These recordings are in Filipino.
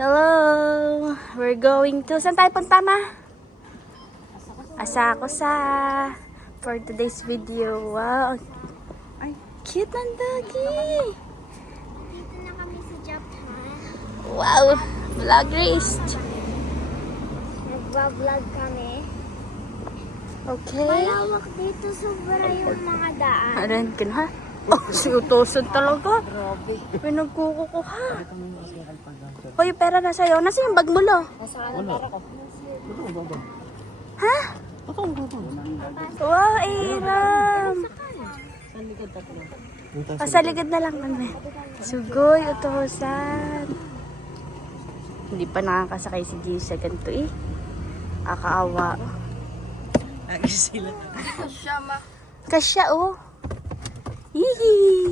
Hello! We're going to... Saan tayo punta, Ma? Asakusa. For today's video. Wow! Ay, cute ng doggy! Dito na kami sa Japan. Wow! Vloggerist! Nagbablog kami. Okay. Malawak dito, sobra yung mga daan. Aran ka na? Oh, si utosan talaga. May nagkukukuha. Hoy, pera na sa'yo. Nasa yung bag mo, lo? Ha? Wow, Iram. Sa likod na lang kami. Sugoy, utosan. Hindi pa nakakasakay si Gisha ganito eh. Akaawa. Agis sila. Kasya, oh. Hihi.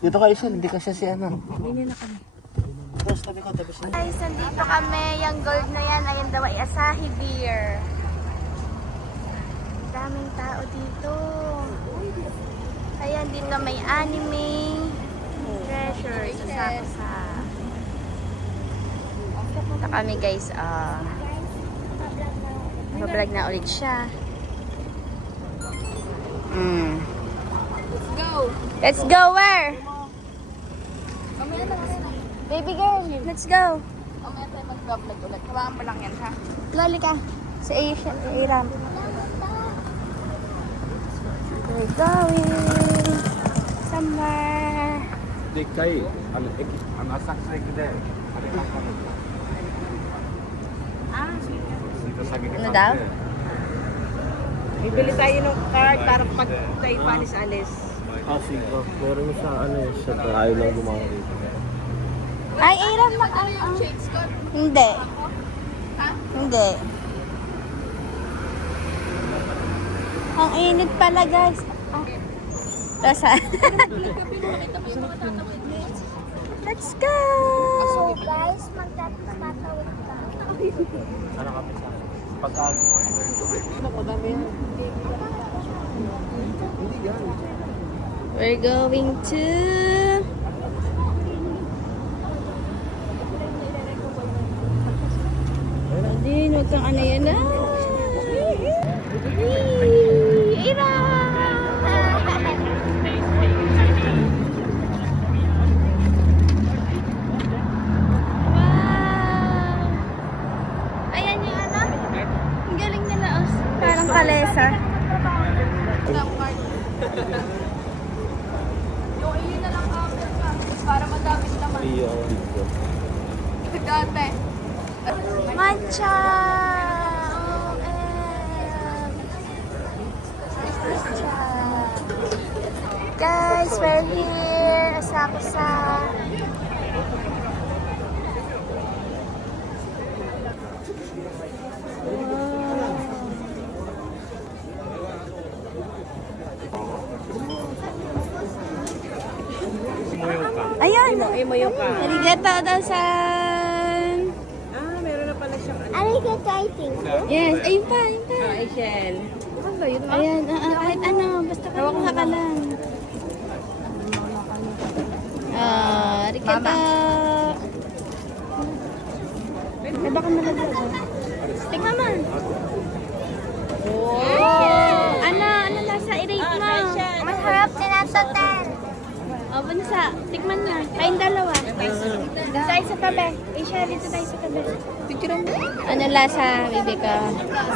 Dito kayo siya, hindi ka siya si ano. Bili na kami. Tapos tabi ka, tabi siya. Guys, nandito kami. Yung gold na yan, ayan daw ay Asahi beer. Daming tao dito. Ayan, dito may anime. Treasures. Asakusa. Ito kami guys, mablog na ulit siya. Let's go! Let's go where? Baby girl, let's go. Mamaya tayo mag-vlog ulit. Hawakan pa lang yan, ha? Loli ka. Sa Iram. We're going somewhere. Det kan ju. Han har sagt säkert det. Ano daw? Bibili tayo ng card para pag tayo palis-alis. Ah, sige. Meron mo sa ano yun. Siya ayaw lang gumawa rito. Ay, Iram na. Hindi. Hindi. Ang init pala, guys. Rasa. Let's go! Guys, magtatawid ka. Ano kami sa pagka... We're going to... Din, huwag kang ano yan na. Ira! Wow! Ayan yung ano? Ang galing nila. Oh. Parang kalesa. Yung iyon na lang after ka. Para madami naman. Iyo ako dito. Dati. Matcha! Matcha! Guys, we're here. Asakusa. Ayun! Imoyoka. Arigato daw-san! Ah, meron na pala siyang ano. Arigato, I think. Yes, ayun pa, ayun pa. Ay, Shell. Ano ba yun? Ayan, kahit ano, basta kumuha ka lang. Arigato! Eh, baka malagay. Tingnan mo. Ano lasa? I-rate mo. Masarap din ang total. O, bansa. Tikman na. Kain dalawa. Dito tayo sa tabi. Share dito tayo sa tabi. Picture mo. Ano lasa, baby ka?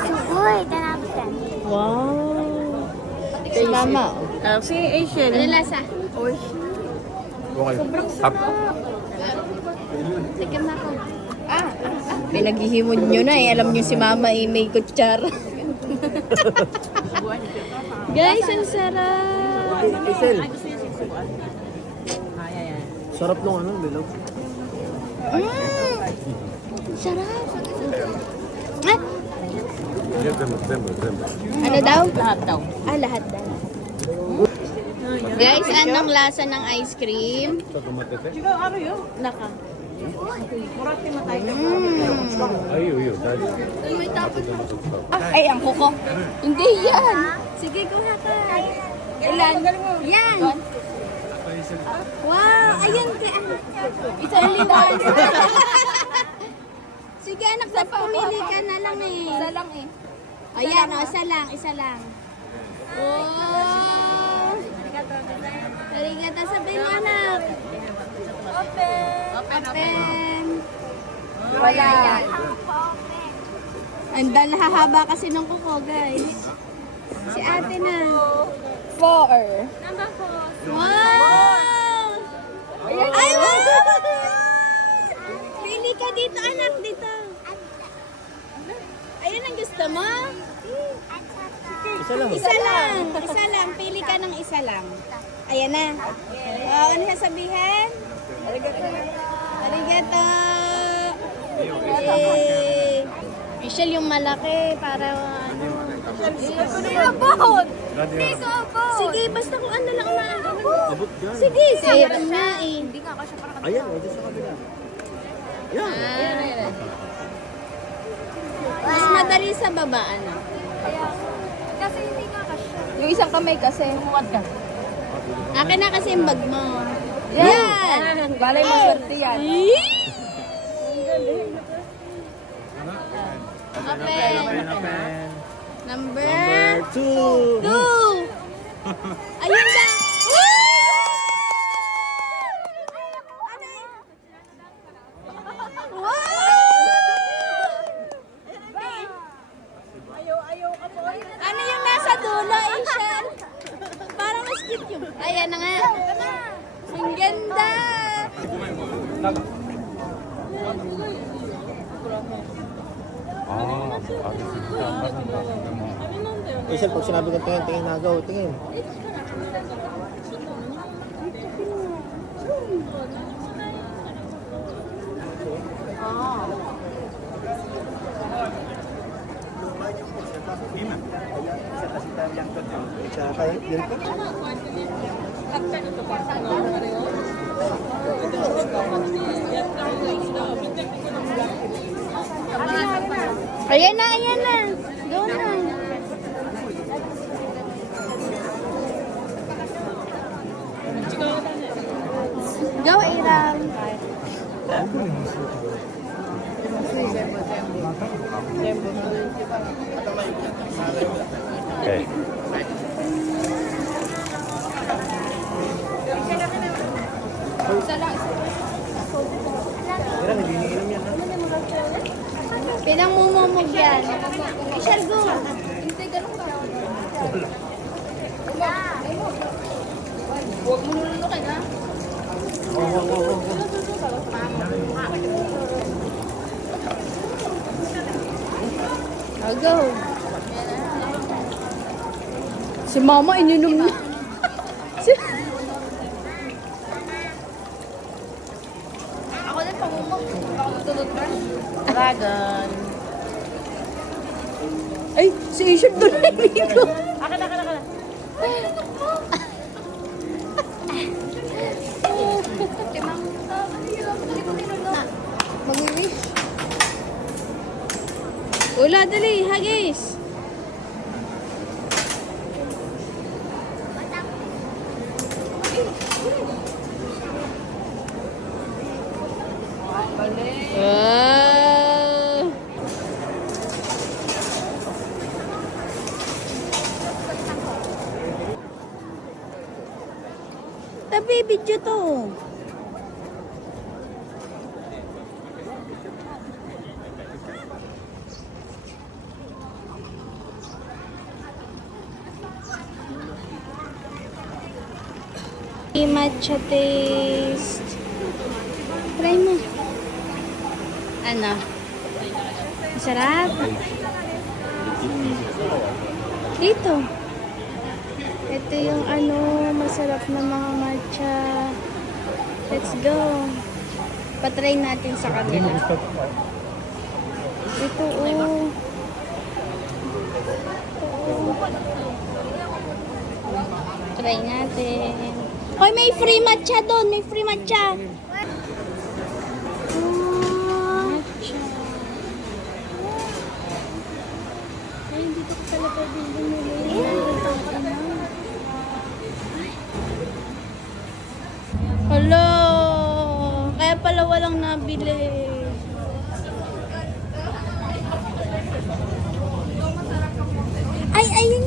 Sugoy, danaptan. Wow. Si mama. Si Asian. Ano lasa? Sobrang sarap. Tikim na ako. Pinaghihimod nyo na eh. Alam nyo si Mama eh, may kutsara. Guys, ang sarap. Isel. Sarap nung ano, bilog. Sarap. Ah, Demba. ano daw? Lahat daw. Lahat daw. Guys, anong lasa ng ice cream? Sa tumatete. Chico, ano yun? Naka. Murati matay ka. Ayo. Dali. Ay, ang kuko. Hindi yan. Sige, kuha ka. Ilan? Yan. Wow, ayun ka. Isa liwan. Sige anak, pumili ka na lang eh. Isa lang eh. Ayan, isa lang, isa lang. Oh. Arigato, sabihin mo anak. Open. Wala yan. Ang hahaba kasi ng kuko, guys. Si ate na. 4. Wow! Ay, wow! Pili ka dito, anak, dito. Ayun ang gusto mo? Isa lang. Isa lang. Isa lang. Pili ka ng isa lang. Ayan na. Oh, ano sasabihin? Arigato. Yay. Michelle, yung malaki para ano. Abot! Hindi ko abot! Sige, basta kung ano lang Abot dyan. Sige, sayang na eh. Hindi nga kasi parang Ayan, o, dyan sa kabila. Ayan. Mas madali sa baba, ano? kasi hindi nga kasi. Yung isang kamay kasi. Mukad ka. Akin na kasi yung bag mo. Yan! Balay maswerte yan. Open. Number Number 2. 2. Ayun na. Ano yung nasa dulo, Asian? Parang mas cute yung... Ayan na nga. Ang ganda. Isa, pag sinabi ko tingin, tingin nagaw, tingin. Ayan na, ayan na. Go na. Go, Iram. Okay. Pinangmumumog yan. Michelle, go. Huwag mo nulunukin ha. Oh, go. Si mama ininom na. Ako din pamumok. Ako tutulog ka. Dragon. Ay, si Asian doon na dito. Akin. Mag-wish. Wala, dali. Hagis. Wow. Tabi, video to. Matcha taste. Try mo. Ano? Masarap? Dito. Ito yung ano, masarap na mga matcha. Let's go. Patry natin sa kanila. Ito oh. Try natin. Hoy, may free matcha doon. May free matcha. Matcha. Ay, hindi ko pala pwede bumili. pala walang nabili. Ay, ayun.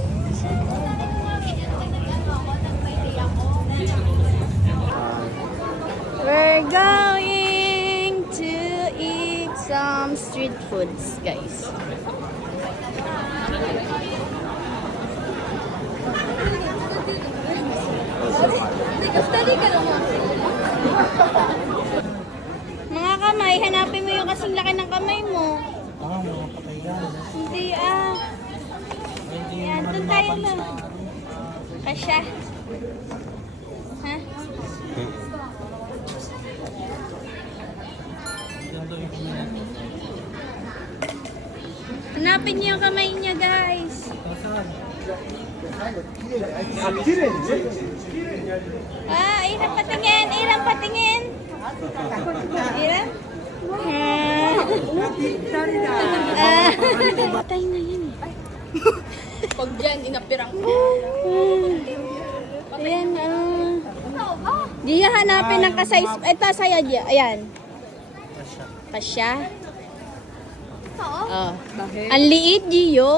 We're going to eat some street foods, guys. Mga kamay, hanapin mo yung kasing laki ng kamay mo. Mga patay yan. Hindi Yan, doon tayo na. Kasya. Ha? Hanapin niyo yung kamay niya, guys. Irang patingin, Irang patingin. Irang? Patay na yan eh. Pag dyan, inapirang ko. Ayan, Gia, hanapin ng kasayis. Ito, saya, Gia. Ayan. Kasya. Oh. Ang liit, Gio.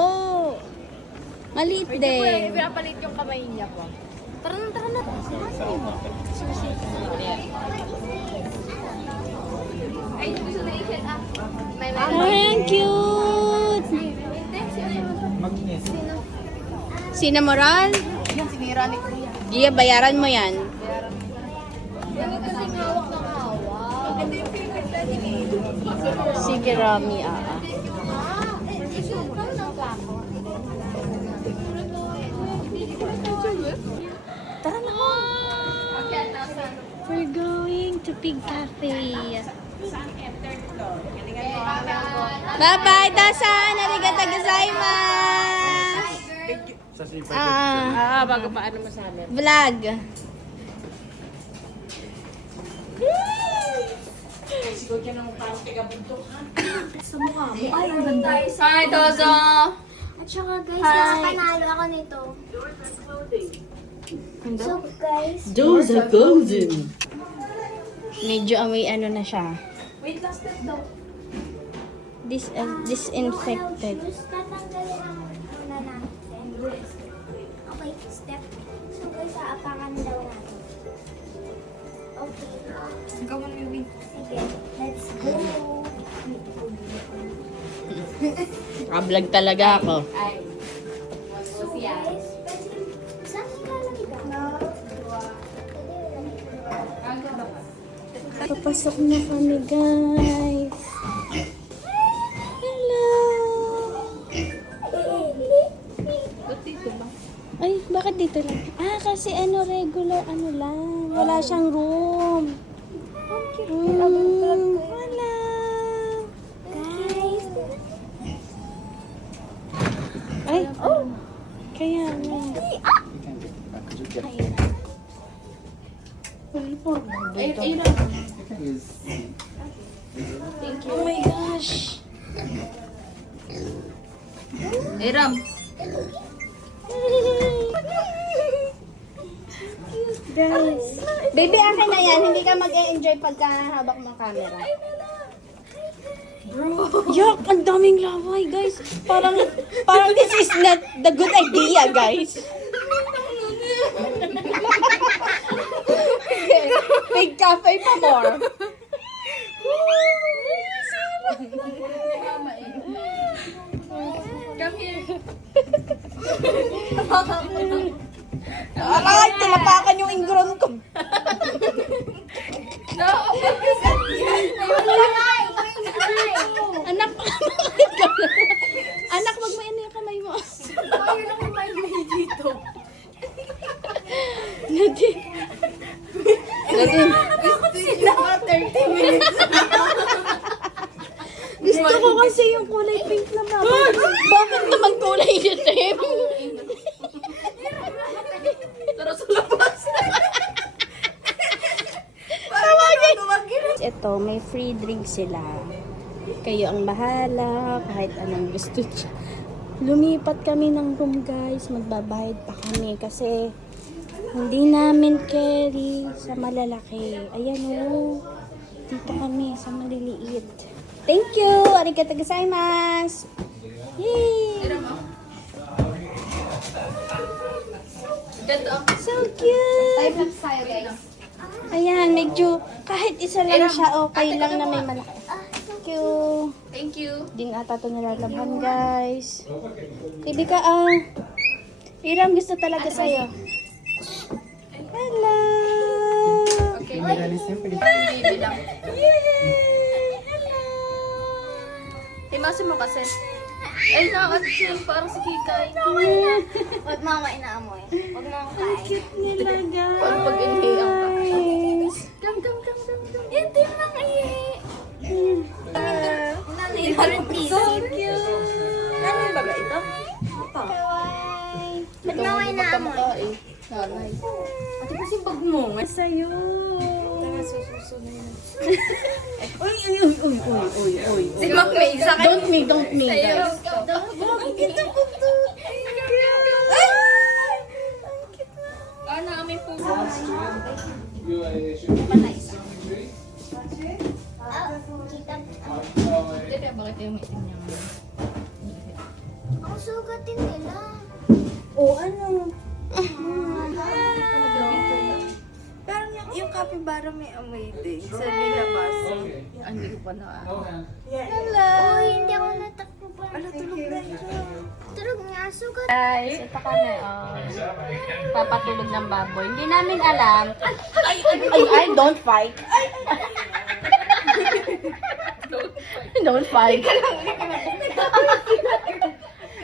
Maliit din. Pinapalit yung kamay niya po. Tara na, tara na. Ay, gusto na i-check up. Ay, ang cute. Sinamoral? Yan, sinira ni Kuya. Gia, bayaran mo yan. Yan kasi hawak ng hawak. Ito yung pinagkita ni Sige, Rami, Tara na. We're going to Pig Cafe. Bye-bye, Dasan! Arigatou gozaimasu! Bago paano mo sa amin? Vlog. Ay, ang ganda. Hi, Dozo! At saka guys, panalo ako nito. So guys, Those are golden. Medyo amoy ano na siya. Wait, last step daw. Disinfected. tatanggalin ang muna natin. Okay, step. So guys, aapakan daw natin. Okay. Ikaw mo yung Sige, let's go. Vlog talaga ako. Ay. So guys, saan nilalagay ka? Papasok na kami, guys. Hello! Ay, bakit dito lang? Kasi regular, lang. Wala siyang room. Wala. Guys, Ay, kaya nga. Oh my gosh. Ram. Guys. Baby, akin na yan. Hindi ka mag-enjoy pagka habak ng camera. Yuck! Ang daming laway, guys. Parang this is not the good idea, guys. Big cafe pa more. Come here. Aray, tinapakan yung ingron ko. No, Anak, anak, wag mo yung kamay mo. Ayun ako may dito. Nadine. Nadine. Sila 30 minutes. Gusto ko kasi yung kulay pink na bakit. Bakit naman kulay itim? Tara sa labas. Ito, may free drink sila. Kayo ang bahala, kahit anong gusto niya. Lumipat kami ng room, guys. Magbabayad pa kami kasi hindi namin carry sa malalaki. Ayan o. Dito kami sa maliliit. Thank you! Arigatou gozaimasu! Yay! Ganda. So cute! Time lapse tayo, guys. Ayan, medyo kahit isa lang siya, okay lang na may malaki. Thank you! Thank you. Din ata ito nilalabhan, guys. Baby ka, Iram, gusto talaga sa'yo. Hello! Okay, baby lang. Yay! Hello! Himasin mo kasi. Ay, nakakasya. Parang si Kikay. Huwag mama inaamoy. Huwag mama kain. Cute nila, guys. Parang pag-inhale ka. Gam. Hindi mo nang ihi. So cute! Ano ba ito? Kawaii. Ba't mama inaamoy? Nanay. Ate kasi bag mo. Sa'yo. Sususo na yan. Uy. Si Mac May, sa akin. Don't me, Sa'yo. guys. Ano kami po? Kita. Hindi, bakit yung itim niya? Ang sugatin nila. O, ano? Parang yung capybara may amoy din sa nilabas. Hindi ko pa na. Uy, hindi ako natakbo pa. Ala, tulog na siya. Tulog nga, sugat. Guys, ito kami, papatulog ng baboy. Hindi namin alam. Ay, don't fight. Don't fight.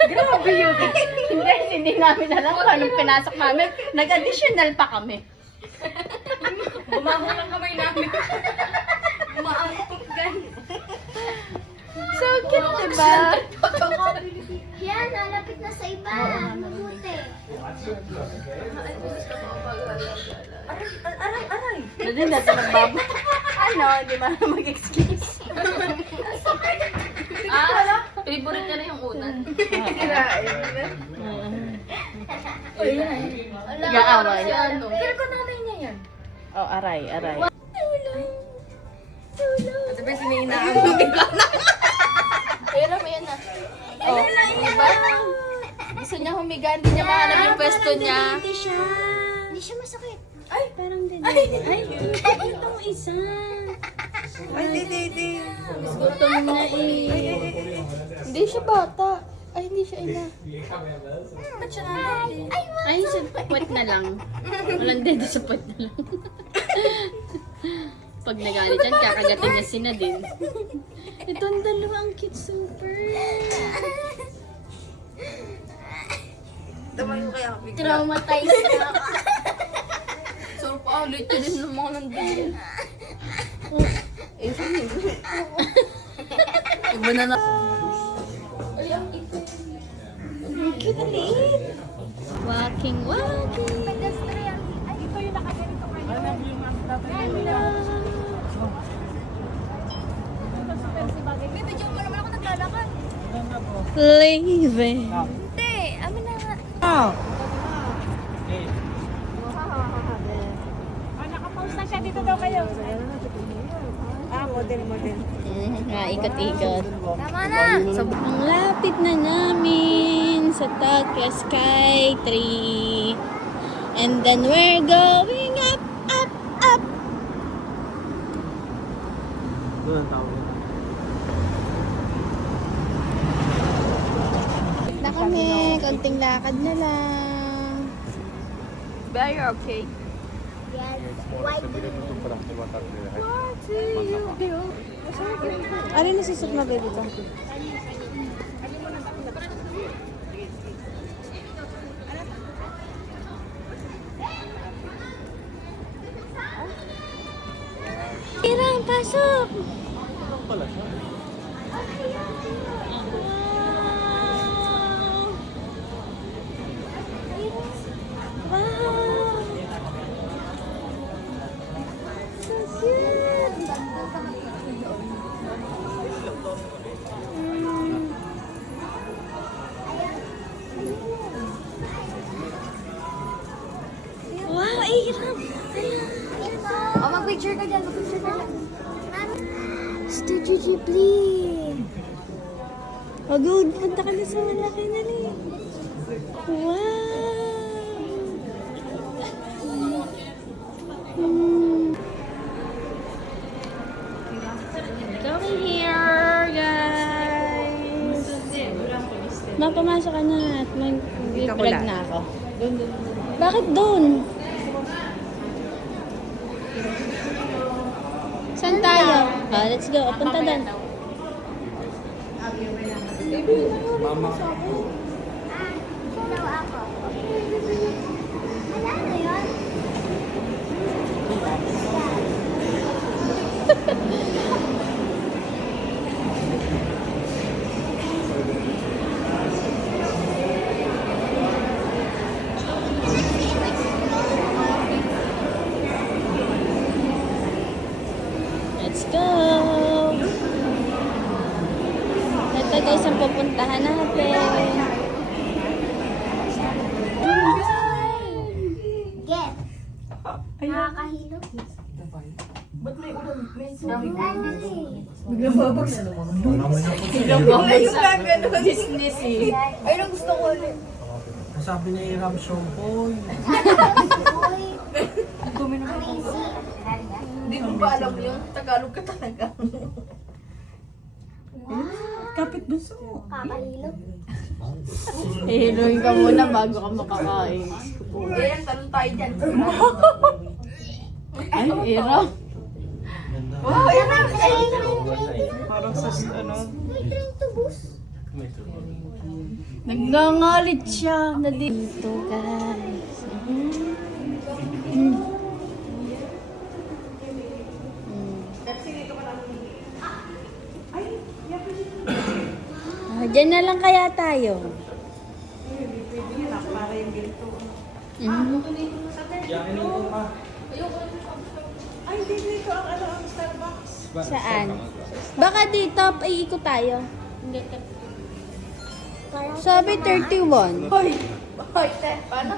Grabe yun. Hindi namin alam kung anong pinasok namin. Nag-additional pa kami. Bumahong lang kamay namin. So cute, diba? Yan, nalapit na sa iba. Mabuti. Aray! Hindi natin magbaboy. Ano, di ba mag-excuse? Favorite niya na yung unan. Nag-aaway. Ano? Pero kung nanay niya yan. Oh, aray. Ito ba sininaamoy? Pero may yan na. Oh, diba? Gusto niya humiga, hindi niya mahanap yung pwesto niya. Hindi siya masakit. Parang din. Ay, itong isa. Ay, di. Gutom na eh. Hindi siya bata. Ay, hindi siya ina. Ba't siya nanay? Ay, sa puwet na lang. Walang dedo sa puwet na lang. Pag nagalit yan, kakagatin niya si Nadine. Ito ang dalawa, ang cute super. Taman mo kaya bigla. Traumatized na ako. So, paulit yun din ng mga nandun. Iba na na. Ay, ang ito. Walking. Pedestrian. Ay, ito yung nakaganito kayo. Baby, diyan mo naman ako naglalakad. Leaving. Hindi, amin na nga. Nakapost na siya. Dito daw kayo. Model. Nga, ikot-ikot. Tama na. Ang lapit na namin sa Tokyo Sky Tree. And then we're going up. Doon ang tawag. Na kami, konting lakad na lang. Very okay. Yes. White. Ano yung nasusot na baby ko? Irang, pasok! Wow! So cute! Wow, Iram! Oh, mag-picture ka dyan. Mag-picture ka dyan. Studio Ghibli. Good, punta ka na sa malaki na rin. Wow! Come here, guys! Pumasok ka na at may vlog na ako. Bakit doon? Saan tayo? Let's go. Punta doon. Daw ako. Wala na yun. Let's go! Ito guys ang pupuntahan natin. Get. Nakakahilo. Ba't may ulam? May sabi ka na Business eh. Ayun ang gusto ko ulit. Sabi ni Ram Shompoy. Amazing. Hindi ko pa alam yung Tagalog ka talaga. Kapit buso. Kakahilo. Hihiluin ka muna bago ka makakain. Ayan, talon tayo dyan. Ay, Ira. Wow, ayan na. Parang sa ano. May train to bus. Nagngangalit siya na dito, guys. Diyan na lang kaya tayo. Mhm. Saan? Baka dito, iikot tayo. Sabi 31. Hoy, hoy, te, paano?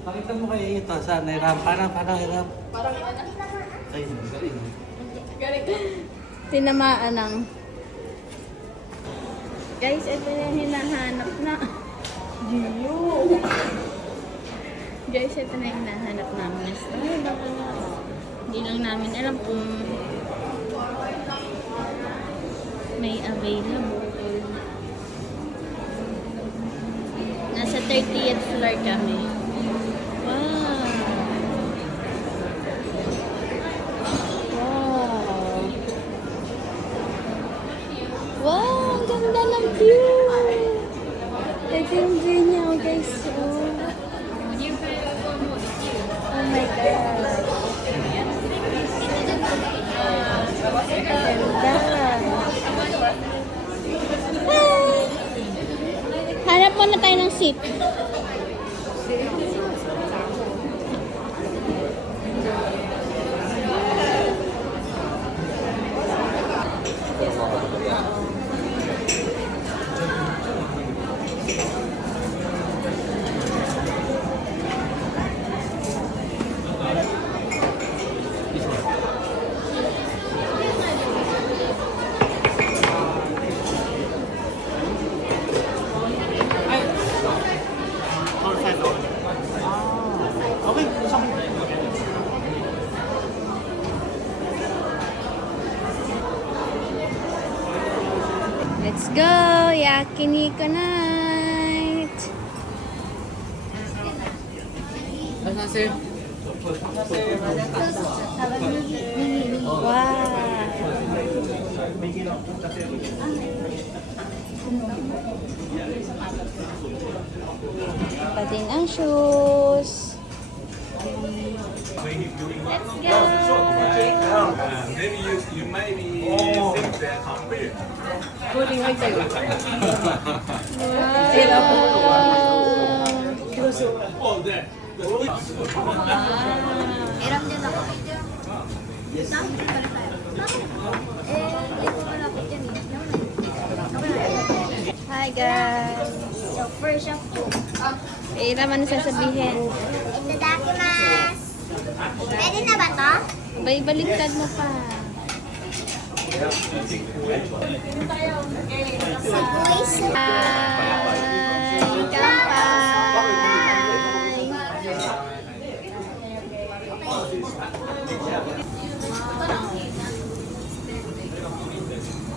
Pakita mo kayo ito. Saan? Ram? Parang Ram. Parang ina na. Ay, galing. Galing. Tinamaan ng... Guys, ito yung hinahanap na. Gio. Guys, ito na yung hinahanap namin. Ay, baka hindi lang namin alam kung may available. Nasa 30th floor kami. Wow. Wow. Wow, ang ganda ng view. Ito yung view niya, oh, guys. Oh. Oh my God. Ganda. Hi! Hanap muna tayo ng seat. Okay, gusto ko. Let's go! Yakiniku night! 안녕하세요. Wow! Patin ang shoes. Let's go! Maybe you maybe think that I'm weird. Oh, there. Iram din ako. Nakikita pa rin tayo. Hindi ko malapit yan eh. Hi guys! So, first of two. Eh, naman sasabihin. Itadakimasu. Pwede na ba to? Bay, baliktad mo pa.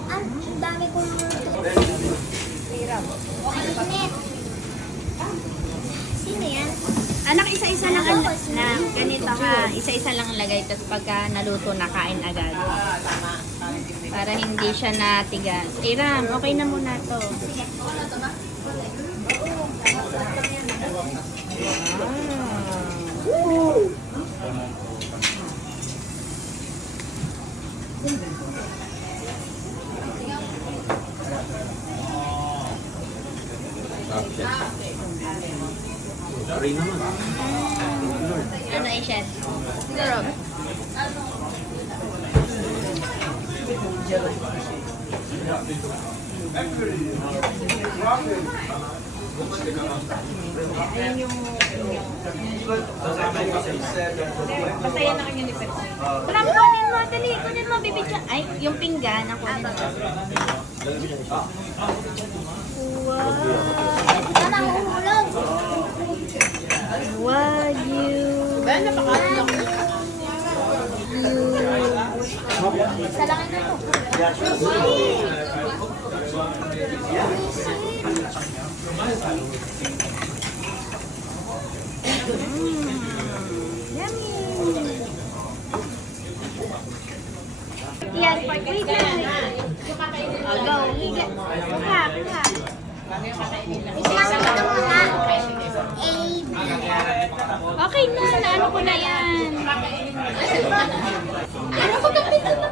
Ang dami kong Init. Sino yan? Anak, isa-isa lang ang na ganito ha. Isa-isa lang ang lagay. Tapos pagka naluto na, kain agad. Para hindi siya natigas. Ram, okay na muna to. Sorry naman. Ano eh, chef? Masaya na kayo ni Pepsi. Wala mo, kunin mo. Dali, kunin mo. Bibidya. Ay, yung pinggan. Ang kunin mo. Wow. Tama, mahulog. Wagyu. Salangin na to. Yan, wait lang. Go. Higa. Kuha, kuha. Isang ito muna. A, B. Okay na, naano ko na yan.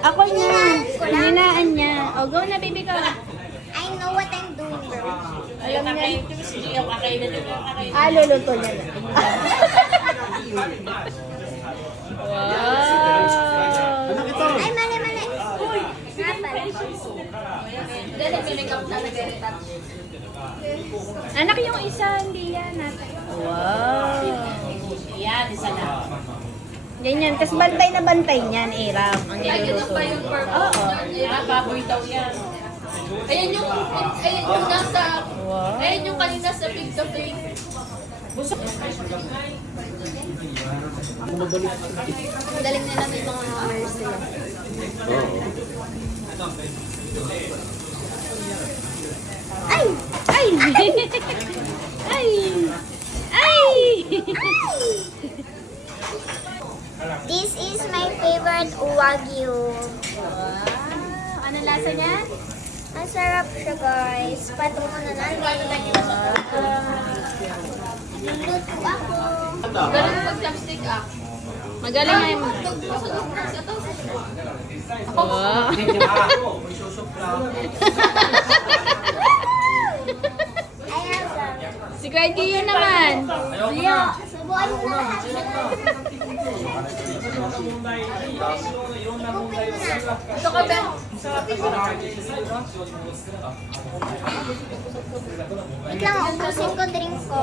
Ako na. Hinaan niya. O, go na, baby ko. I know what I'm doing. Alam niya. Luluto niya na. Wow. Ay, mali, mali. Nga pala. Anak, yung isa, hindi yan. Wow. Yan, isa na. Ganyan. Tapos bantay na bantay niyan, Ram. Ang niluluto. Oo. Baboy daw yan. Ayan yung nasa, ayan yung kanina sa Big to Big. Galing nila may mga numbers sila. Ay! Ay! Ay! Ay! This is my favorite Wagyu. Ano lasa niya? Ang sarap siya, guys. Patungo na natin. Luluto ako. Galing mag-chopstick ah. Magaling nga yung... Wow. I have some. Si Kuya Gio naman. Leo, subukan mo na lahat. Ito ka, Ben. Wait lang, ubusin ko drink ko.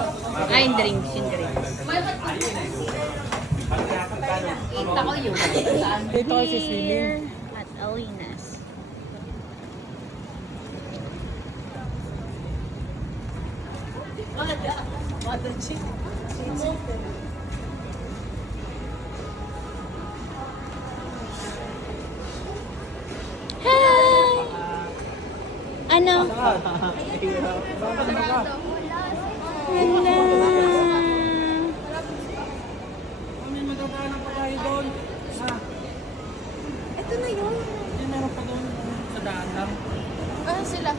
Ay, yung drinks, yung drinks. Kita ko yun. Dito kasi swimming. At Awinas. Hi! Ano? Ito na yun. Ano sila?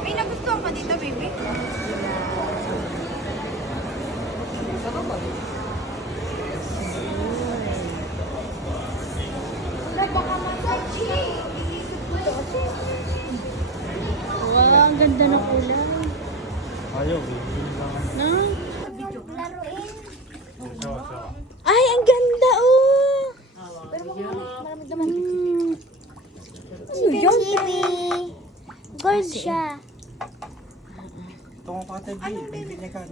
May nagustuhan ka dito, baby. Wow, ang ganda na kulay. Ayaw. No? Yung laruin. Ay, ang ganda, oh! Pero marami naman. Ano yun? TV. Gold siya. Ito ko kate, baby. Bibili ka.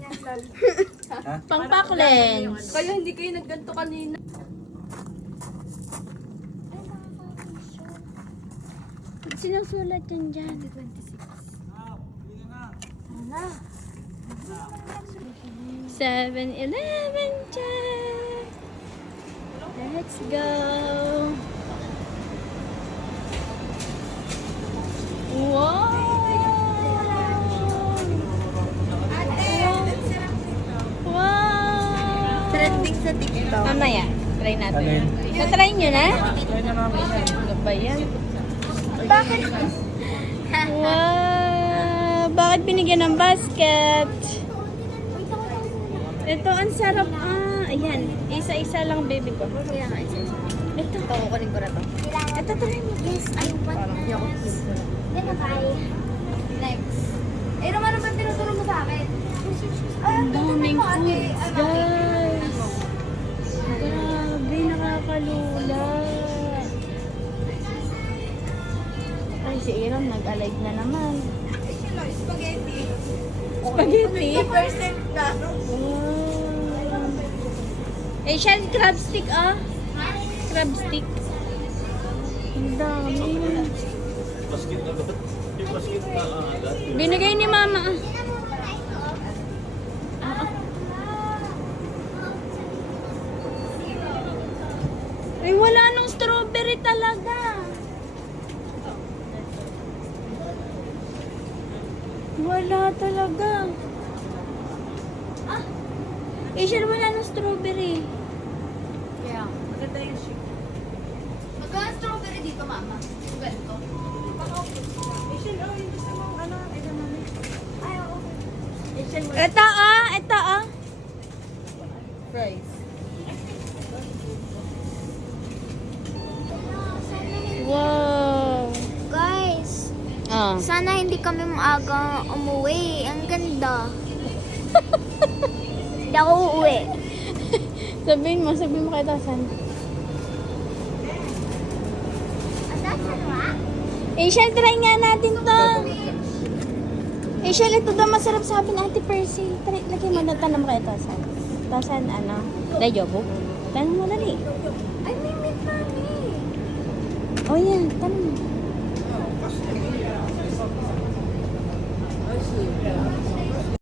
Pang paklens. Kaya hindi kayo nagganto kanina. Sinusulat yan dyan. 7-Eleven dyan. Let's go. Wow. Wow. Trending sa TikTok. Mamaya, try natin. Na-try nyo na? Ano ba yan? Bakit? Wow! Bakit binigyan ng basket? Ito, ang sarap. Ayan. Isa-isa lang, baby ko. Kaya nga, isa-isa. Ito. Ito, kukunin ko na to. Ito, try mo. Yes, I want this. Then bye. Next. Eh, naman naman tinuturo mo sa akin. Ang daming foods, guys. Grabe, nakakalula. Ay, si Iram nag-alive na naman. Spaghetti. Spaghetti? 50% na. Wow. Asian crab stick, ah. Crab stick. Ang dami. Basket na ba? Yung basket na agad. Binigay ni mama, ah. Ay, wala nung strawberry talaga. Wala talaga. Asian, wala nung strawberry. Yeah. Maganda yung shake. Magkano strawberry dito, mama? Ganito. Ito, ah. Ito, ah. Price. Wow. Guys, Ah. sana hindi kami maaga umuwi. Ang ganda. Hindi ako uuwi. Sabihin mo kay Tasan. Asian, try nga natin to. Asian, ito daw masarap sabi ni Ate Percy. Try, lagay mo na tanong kay Tasan. Tasan, ano? Dayo po? Tanong mo dali. Ay, may meat kami. Oh, yan. Tanong mo.